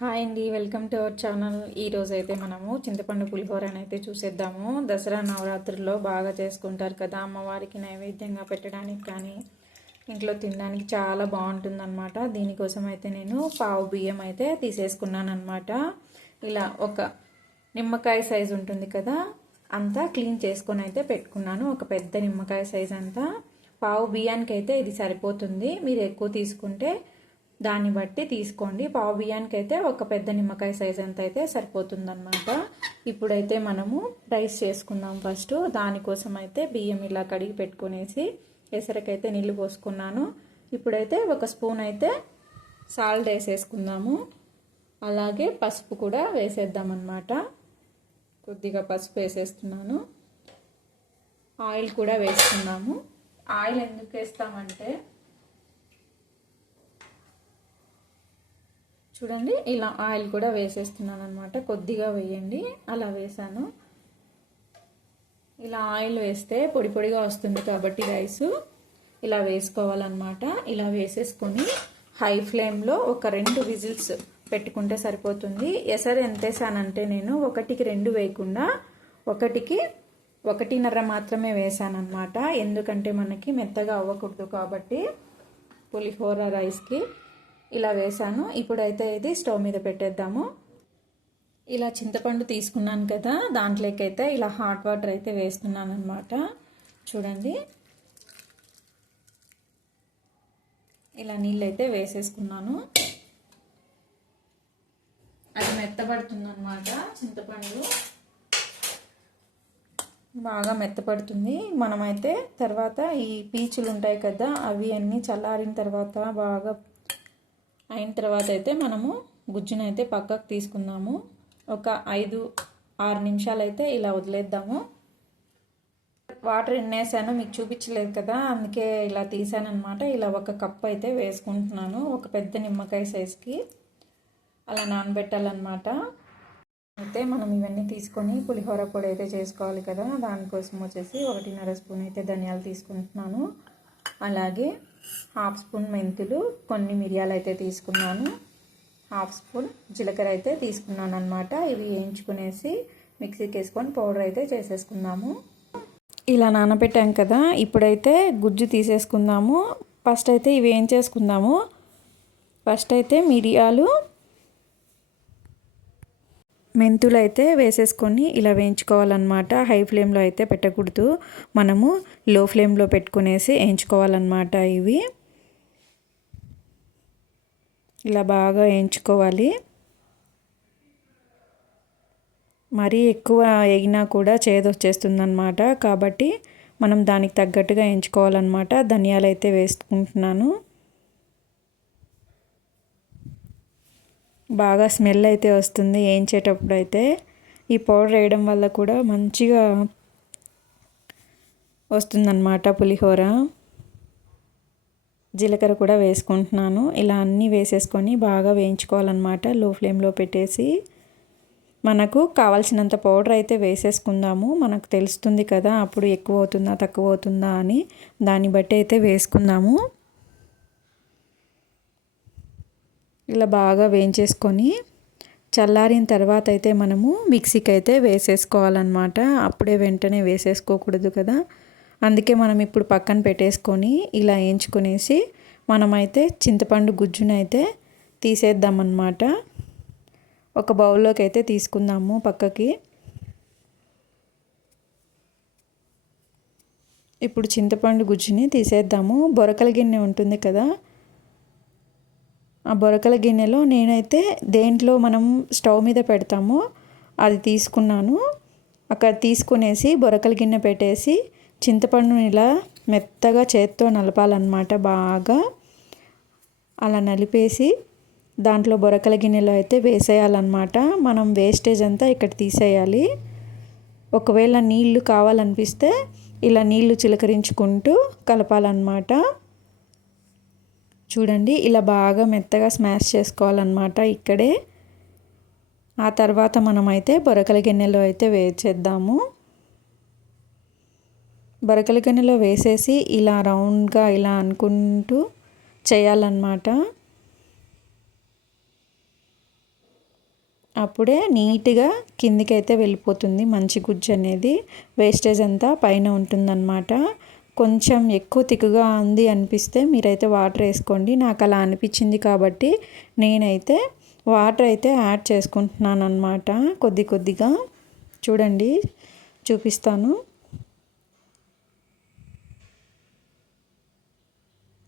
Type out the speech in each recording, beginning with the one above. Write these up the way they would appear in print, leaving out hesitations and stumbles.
Hi అండి, welcome to our channel. ఈరోజు అయితే మనము చింతపండు పులిహోరని అయితే చూసేద్దాము. దసరా నవరాత్రుల్లో బాగా చేసుకుంటారు కదా, అమ్మవారికి నైవేద్యంగా పెట్టడానికి కానీ ఇంట్లో తినడానికి చాలా బాగుంటుందన్నమాట. దీనికోసం అయితే నేను పావు బియ్యం అయితే తీసేసుకున్నాను అనమాట. ఇలా ఒక నిమ్మకాయ సైజు ఉంటుంది కదా, అంతా క్లీన్ చేసుకొని అయితే పెట్టుకున్నాను. ఒక పెద్ద నిమ్మకాయ సైజ్ అంతా. పావు బియ్యానికి అయితే ఇది సరిపోతుంది. మీరు ఎక్కువ తీసుకుంటే దాన్ని బట్టి తీసుకోండి. పావు బియ్యానికి అయితే ఒక పెద్ద నిమ్మకాయ సైజ్ అంత అయితే సరిపోతుందన్నమాట. ఇప్పుడైతే మనము రైస్ చేసుకుందాం. ఫస్ట్ దానికోసం అయితే బియ్యం ఇలా కడిగి పెట్టుకునేసి ఎసరకైతే నీళ్ళు పోసుకున్నాను. ఇప్పుడైతే ఒక స్పూన్ అయితే సాల్ట్ వేసేసుకుందాము. అలాగే పసుపు కూడా వేసేద్దామన్నమాట. కొద్దిగా పసుపు వేసేస్తున్నాను. ఆయిల్ కూడా వేసుకున్నాము. ఆయిల్ ఎందుకు వేస్తామంటే చూడండి, ఇలా ఆయిల్ కూడా వేసేస్తున్నాను అనమాట. కొద్దిగా వేయండి, అలా వేసాను. ఇలా ఆయిల్ వేస్తే పొడి పొడిగా వస్తుంది కాబట్టి రైస్ ఇలా వేసుకోవాలన్నమాట. ఇలా వేసేసుకొని హై ఫ్లేమ్లో ఒక 2 విజిల్స్ పెట్టుకుంటే సరిపోతుంది. ఎసరు ఎంత వేసానంటే నేను 1కి 2 వేయకుండా 1కి 1.5 మాత్రమే వేసానన్నమాట. ఎందుకంటే మనకి మెత్తగా అవ్వకూడదు కాబట్టి పులిహోర రైస్కి ఇలా వేసాను. ఇప్పుడైతే ఇది స్టవ్ మీద పెట్టేద్దాము. ఇలా చింతపండు తీసుకున్నాను కదా, దాంట్లోకైతే ఇలా హాట్ వాటర్ అయితే వేస్తున్నాను అనమాట. చూడండి, ఇలా నీళ్ళు అయితే వేసేసుకున్నాను. అది మెత్తపడుతుంది అనమాట. చింతపండు బాగా మెత్తపడుతుంది. మనమైతే తర్వాత ఈ పీచులు ఉంటాయి కదా, అవి అన్నీ చల్లారిన తర్వాత బాగా అయిన తర్వాత అయితే మనము గుజ్జును అయితే పక్కకు తీసుకుందాము. ఒక 5-6 నిమిషాలు అయితే ఇలా వదిలేద్దాము. వాటర్ ఎన్నేసాను మీకు చూపించలేదు కదా, అందుకే ఇలా తీసాను అనమాట. ఇలా 1 కప్ అయితే వేసుకుంటున్నాను. ఒక పెద్ద నిమ్మకాయ సైజుకి అలా నానబెట్టాలన్నమాట. అయితే మనం ఇవన్నీ తీసుకొని పులిహోర పొడి అయితే చేసుకోవాలి కదా, దానికోసం వచ్చేసి 1.5 స్పూన్ అయితే ధనియాలు తీసుకుంటున్నాను. అలాగే 1/2 స్పూన్ మెంతులు, కొన్ని మిరియాలు అయితే తీసుకున్నాను. 1/2 స్పూన్ జీలకర్ర అయితే తీసుకున్నాను అనమాట. ఇవి వేయించుకునేసి మిక్సీకి వేసుకొని పౌడర్ అయితే చేసేసుకుందాము. ఇలా నానబెట్టాం కదా, ఇప్పుడైతే గుజ్జు తీసేసుకుందాము. ఫస్ట్ అయితే ఇవి వేయించేసుకుందాము. ఫస్ట్ అయితే మిరియాలు, మెంతులు అయితే వేసేసుకొని ఇలా వేయించుకోవాలన్నమాట. హై ఫ్లేమ్లో అయితే పెట్టకూడదు, మనము లో ఫ్లేమ్లో పెట్టుకునేసి వేయించుకోవాలన్నమాట. ఇవి ఇలా బాగా వేయించుకోవాలి. మరీ ఎక్కువ వేగినా కూడా చేదొచ్చేస్తుంది అన్నమాట. కాబట్టి మనం దానికి తగ్గట్టుగా వేయించుకోవాలన్నమాట. ధనియాలు అయితే వేసుకుంటున్నాను. బాగా స్మెల్ అయితే వస్తుంది వేయించేటప్పుడు అయితే. ఈ పౌడర్ వేయడం వల్ల కూడా మంచిగా వస్తుందన్నమాట పులిహోర. జీలకర్ర కూడా వేసుకుంటున్నాను. ఇలా అన్నీ వేసేసుకొని బాగా వేయించుకోవాలన్నమాట లో ఫ్లేమ్లో పెట్టేసి. మనకు కావాల్సినంత పౌడర్ అయితే వేసేసుకుందాము. మనకు తెలుస్తుంది కదా అప్పుడు ఎక్కువ అవుతుందా తక్కువ అవుతుందా అని, దాన్ని బట్టి అయితే వేసుకుందాము. ఇలా బాగా వేయించేసుకొని చల్లారిన తర్వాత అయితే మనము మిక్సీకి అయితే వేసేసుకోవాలన్నమాట. అప్పుడే వెంటనే వేసేసుకోకూడదు కదా, అందుకే మనం ఇప్పుడు పక్కన పెట్టేసుకొని ఇలా వేయించుకునేసి మనమైతే చింతపండు గుజ్జునైతే తీసేద్దామన్నమాట. ఒక బౌల్లోకి అయితే తీసుకుందాము పక్కకి. ఇప్పుడు చింతపండు గుజ్జుని తీసేద్దాము. బొరకల గిన్నె ఉంటుంది కదా, ఆ బొరకల గిన్నెలో నేనైతే దేంట్లో మనం స్టవ్ మీద పెడతామో అది తీసుకున్నాను. అక్కడ తీసుకునేసి బొరకల గిన్నె పెట్టేసి చింతపండుని ఇలా మెత్తగా చేత్తో నలపాలన్నమాట. బాగా అలా నలిపేసి దాంట్లో బొరకల గిన్నెలో అయితే వేసేయాలన్నమాట. మనం వేస్టేజ్ అంతా ఇక్కడ తీసేయాలి. ఒకవేళ నీళ్లు కావాలనిపిస్తే ఇలా నీళ్లు చిలకరించుకుంటూ కలపాలన్నమాట. చూడండి ఇలా బాగా మెత్తగా స్మాష్ చేసుకోవాలన్నమాట ఇక్కడే. ఆ తర్వాత మనమైతే బొరకల గిన్నెలో అయితే వేసేద్దాము. బొరకల గిన్నెలో వేసేసి ఇలా రౌండ్గా ఇలా అనుకుంటూ చేయాలన్నమాట. అప్పుడే నీట్గా కిందికైతే వెళ్ళిపోతుంది మంచి గుజ్జు అనేది. వేస్టేజ్ అంతా పైన ఉంటుందన్నమాట. కొంచెం ఎక్కువ తిక్కుగా ఉంది అనిపిస్తే మీరైతే వాటర్ వేసుకోండి. నాకు అలా అనిపించింది కాబట్టి నేనైతే వాటర్ అయితే యాడ్ చేసుకుంటున్నాను అన్నమాట. కొద్దిగా చూడండి చూపిస్తాను.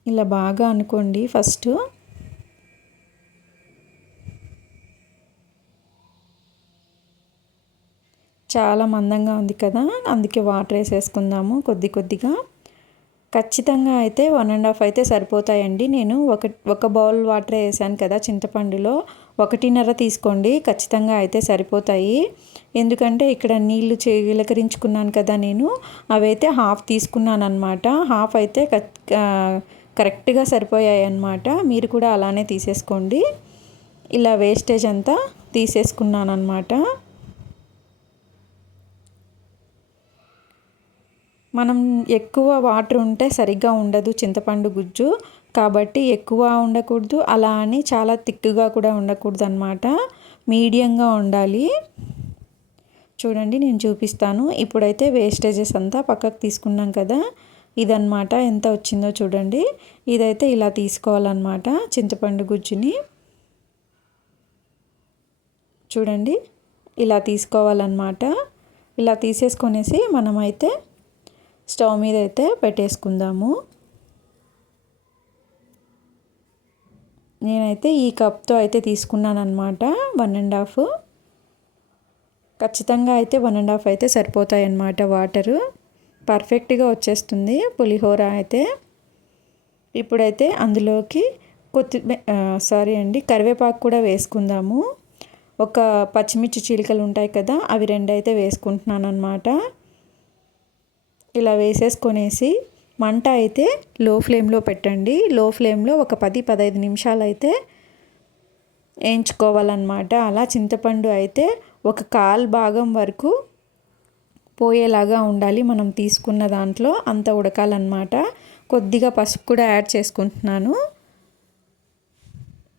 ఇలా బాగా అనుకోండి ఫస్ట్. చాలా మందంగా ఉంది కదా, అందుకే వాటర్ వేసేసుకుందాము కొద్దిగా. ఖచ్చితంగా అయితే 1.5 అయితే సరిపోతాయండి. నేను ఒక బౌల్ వాటర్ వేసాను కదా చింతపండులో, 1.5 తీసుకోండి. ఖచ్చితంగా అయితే సరిపోతాయి. ఎందుకంటే ఇక్కడ నీళ్లు చిలకరించుకున్నాను కదా నేను, అవైతే హాఫ్ తీసుకున్నాను అనమాట. హాఫ్ అయితే కరెక్ట్గా సరిపోయాయి అన్నమాట. మీరు కూడా అలానే తీసేసుకోండి. ఇలా వేస్టేజ్ అంతా తీసేసుకున్నాను అనమాట. మనం ఎక్కువ వాటర్ ఉంటే సరిగ్గా ఉండదు చింతపండు గుజ్జు, కాబట్టి ఎక్కువ ఉండకూడదు, అలా అని చాలా థిక్గా కూడా ఉండకూడదు అన్నమాట. మీడియంగా ఉండాలి. చూడండి నేను చూపిస్తాను. ఇప్పుడైతే వేస్టేజెస్ అంతా పక్కకు తీసుకున్నాం కదా, ఇదన్నమాట ఎంత వచ్చిందో చూడండి. ఇదైతే ఇలా తీసుకోవాలన్నమాట చింతపండు గుజ్జుని. చూడండి ఇలా తీసుకోవాలన్నమాట. ఇలా తీసేసుకొనేసి మనమైతే స్టవ్ మీద అయితే పెట్టేసుకుందాము. నేనైతే ఈ కప్తో అయితే తీసుకున్నాను అనమాట 1.5. ఖచ్చితంగా అయితే 1.5 అయితే సరిపోతాయి అన్నమాట వాటరు. పర్ఫెక్ట్గా వచ్చేస్తుంది పులిహోర అయితే. ఇప్పుడైతే అందులోకి కరివేపాకు కూడా వేసుకుందాము. ఒక పచ్చిమిర్చి చీలికలు ఉంటాయి కదా, అవి 2 అయితే వేసుకుంటున్నాను అనమాట. ఇలా వేసేసుకొనేసి మంట అయితే లో ఫ్లేమ్లో పెట్టండి. లో ఫ్లేమ్లో ఒక 10-15 నిమిషాలు అయితే వేయించుకోవాలన్నమాట. అలా చింతపండు అయితే ఒక 1/4 భాగం వరకు పోయేలాగా ఉండాలి. మనం తీసుకున్న దాంట్లో అంత ఉడకాలన్నమాట. కొద్దిగా పసుపు కూడా యాడ్ చేసుకుంటున్నాను.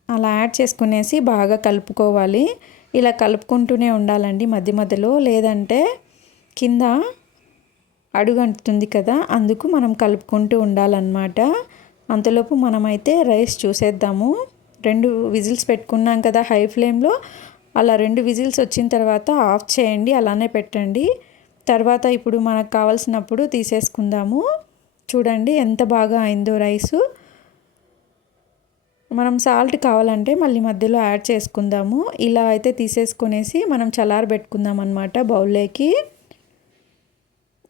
అలా యాడ్ చేసుకునేసి బాగా కలుపుకోవాలి. ఇలా కలుపుకుంటూనే ఉండాలండి మధ్యలో, లేదంటే కింద అడుగంటుతుంది కదా, అందుకు మనం కలుపుకుంటూ ఉండాలన్నమాట. అంతలోపు మనమైతే రైస్ చూసేద్దాము. 2 విజిల్స్ పెట్టుకున్నాం కదా హై ఫ్లేమ్లో. అలా 2 విజిల్స్ వచ్చిన తర్వాత ఆఫ్ చేయండి, అలానే పెట్టండి. తర్వాత ఇప్పుడు మనకు కావాల్సినప్పుడు తీసేసుకుందాము. చూడండి ఎంత బాగా అయిందో రైసు. మనం సాల్ట్ కావాలంటే మళ్ళీ మధ్యలో యాడ్ చేసుకుందాము. ఇలా అయితే తీసేసుకునేసి మనం చల్లారబెట్టుకుందాం అన్నమాట బౌల్లోకి.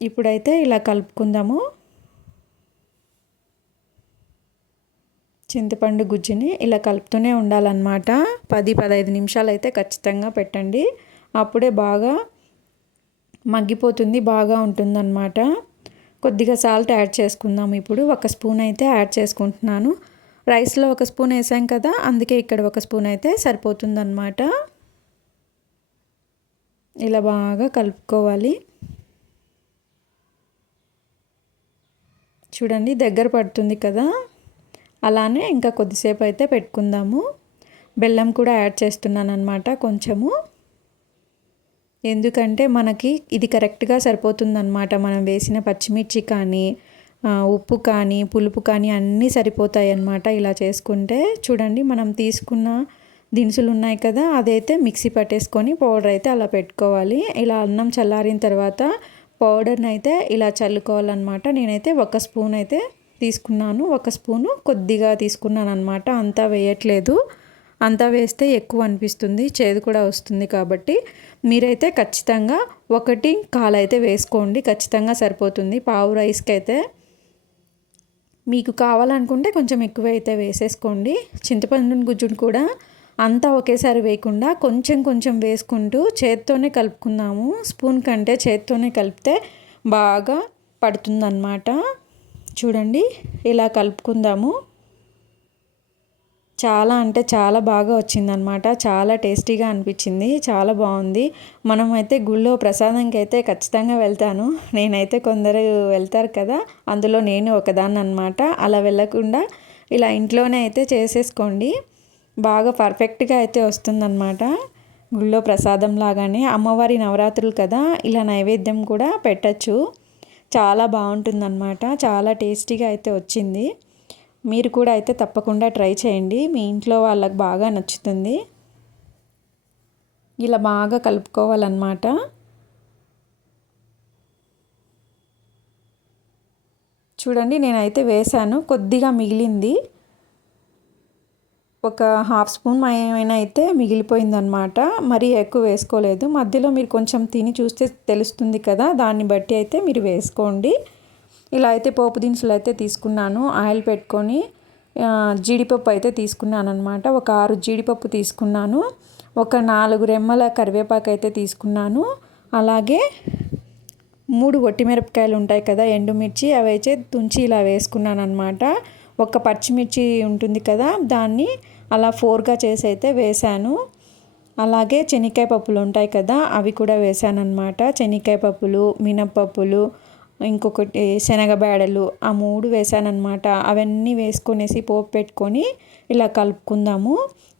ఇప్పుడైతే ఇలా కలుపుకుందాము. చింతపండు గుజ్జుని ఇలా కలుపుతూనే ఉండాలన్నమాట. 10-15 నిమిషాలు అయితే ఖచ్చితంగా పెట్టండి. అప్పుడే బాగా మగ్గిపోతుంది, బాగా ఉంటుందన్నమాట. కొద్దిగా సాల్ట్ యాడ్ చేసుకుందాం. ఇప్పుడు 1 స్పూన్ అయితే యాడ్ చేసుకుంటున్నాను. రైస్లో 1 స్పూన్ వేసాం కదా, అందుకే ఇక్కడ 1 స్పూన్ అయితే సరిపోతుందన్నమాట. ఇలా బాగా కలుపుకోవాలి. చూడండి దగ్గర పడుతుంది కదా, అలానే ఇంకా కొద్దిసేపు అయితే పెట్టుకుందాము. బెల్లం కూడా యాడ్ చేస్తున్నాను అనమాట కొంచెము. ఎందుకంటే మనకి ఇది కరెక్ట్గా సరిపోతుందన్నమాట. మనం వేసిన పచ్చిమిర్చి కానీ ఉప్పు కానీ పులుపు కానీ అన్నీ సరిపోతాయి అన్నమాట ఇలా చేసుకుంటే. చూడండి మనం తీసుకున్న దినుసులు ఉన్నాయి కదా, అదైతే మిక్సీ పట్టేసుకొని పౌడర్ అయితే అలా పెట్టుకోవాలి. ఇలా అన్నం చల్లారిన తర్వాత పౌడర్ని అయితే ఇలా చల్లుకోవాలన్నమాట. నేనైతే 1 స్పూన్ అయితే తీసుకున్నాను. 1 స్పూను కొద్దిగా తీసుకున్నాను అనమాట, అంతా వేయట్లేదు. అంతా వేస్తే ఎక్కువ అనిపిస్తుంది, చేదు కూడా వస్తుంది. కాబట్టి మీరైతే ఖచ్చితంగా 1.25 అయితే వేసుకోండి, ఖచ్చితంగా సరిపోతుంది పావు రైస్కి అయితే. మీకు కావాలనుకుంటే కొంచెం ఎక్కువ అయితే వేసేసుకోండి. చింతపండు గుజ్జును కూడా అంతా ఒకేసారి వేయకుండా కొంచెం కొంచెం వేసుకుంటూ చేత్తోనే కలుపుకుందాము. స్పూన్ కంటే చేత్తోనే కలిపితే బాగా పడుతుందన్నమాట. చూడండి ఇలా కలుపుకుందాము. చాలా అంటే చాలా బాగా వచ్చిందనమాట. చాలా టేస్టీగా అనిపించింది. చాలా బాగుంది. మనమైతే గుళ్ళో ప్రసాదంకి అయితే ఖచ్చితంగా వెళ్తాను. నేనైతే కొందరు వెళ్తారు కదా, అందులో నేను ఒకదాన్ని అనమాట. అలా వెళ్ళకుండా ఇలా ఇంట్లోనే అయితే చేసేసుకోండి. బాగా పర్ఫెక్ట్గా అయితే వస్తుందన్నమాట. గుళ్ళో ప్రసాదం లాగానే అమ్మవారి నవరాత్రులు కదా, ఇలా నైవేద్యం కూడా పెట్టచ్చు. చాలా బాగుంటుందన్నమాట. చాలా టేస్టీగా అయితే వచ్చింది. మీరు కూడా అయితే తప్పకుండా ట్రై చేయండి. మీ ఇంట్లో వాళ్ళకి బాగా నచ్చుతుంది. ఇలా బాగా కలుపుకోవాలన్నమాట. చూడండి నేనైతే వేసాను, కొద్దిగా మిగిలింది. ఒక హాఫ్ స్పూన్ ఏమైనా అయితే మిగిలిపోయిందనమాట. మరీ ఎక్కువ వేసుకోలేదు. మధ్యలో మీరు కొంచెం తిని చూస్తే తెలుస్తుంది కదా, దాన్ని బట్టి అయితే మీరు వేసుకోండి. ఇలా అయితే పోపు దినుసులు అయితే తీసుకున్నాను. ఆయిల్ పెట్టుకొని జీడిపప్పు అయితే తీసుకున్నాను అనమాట. ఒక 6 జీడిపప్పు తీసుకున్నాను. ఒక 4 రెమ్మల కరివేపాకు అయితే తీసుకున్నాను. అలాగే 3 ఒట్టిమిరపకాయలు ఉంటాయి కదా, ఎండుమిర్చి, అవి అయితే తుంచి ఇలా వేసుకున్నాను అనమాట. ఒక పచ్చిమిర్చి ఉంటుంది కదా, దాన్ని అలా 4గా చేసి అయితే వేసాను. అలాగే శనక్కాయ పప్పులు ఉంటాయి కదా, అవి కూడా వేసాను అనమాట. శనక్కాయ పప్పులు, మినప్పప్పులు, ఇంకొకటి శనగబేడలు, ఆ 3 వేసానమాట. అవన్నీ వేసుకొనేసి పోపు పెట్టుకొని ఇలా కలుపుకుందాము.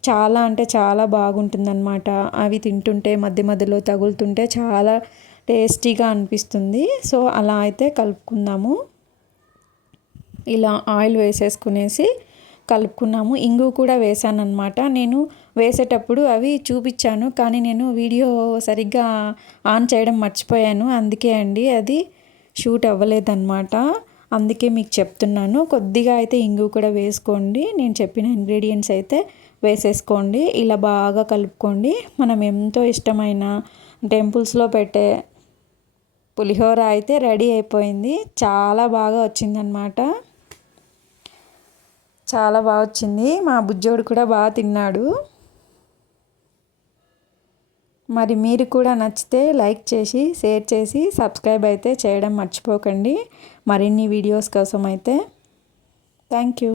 చాలా అంటే చాలా బాగుంటుందన్నమాట. అవి తింటుంటే మధ్య మధ్యలో తగులుతుంటే చాలా టేస్టీగా అనిపిస్తుంది. సో అలా అయితే కలుపుకుందాము. ఇలా ఆయిల్ వేసేసుకునేసి కలుపుకున్నాము. ఇంగు కూడా వేసానన్నమాట. నేను వేసేటప్పుడు అవి చూపించాను, కానీ నేను వీడియో సరిగ్గా ఆన్ చేయడం మర్చిపోయాను. అందుకే అండి అది షూట్ అవ్వలేదన్నమాట. అందుకే మీకు చెప్తున్నాను. కొద్దిగా అయితే ఇంగు కూడా వేసుకోండి. నేను చెప్పిన ఇంగ్రీడియంట్స్ అయితే వేసేసుకోండి. ఇలా బాగా కలుపుకోండి. మనం ఎంతో ఇష్టమైన టెంపుల్స్లో పెట్టే పులిహోర అయితే రెడీ అయిపోయింది. చాలా బాగా వచ్చిందనమాట. చాలా బాగా వచ్చింది. మా బుజ్జోడు కూడా బాగా తిన్నాడు. మరి మీరు కూడా నచ్చితే లైక్ చేసి, షేర్ చేసి, సబ్స్క్రైబ్ అయితే చేయడం మర్చిపోకండి. మరిన్ని వీడియోస్ కోసం అయితే థ్యాంక్ యూ.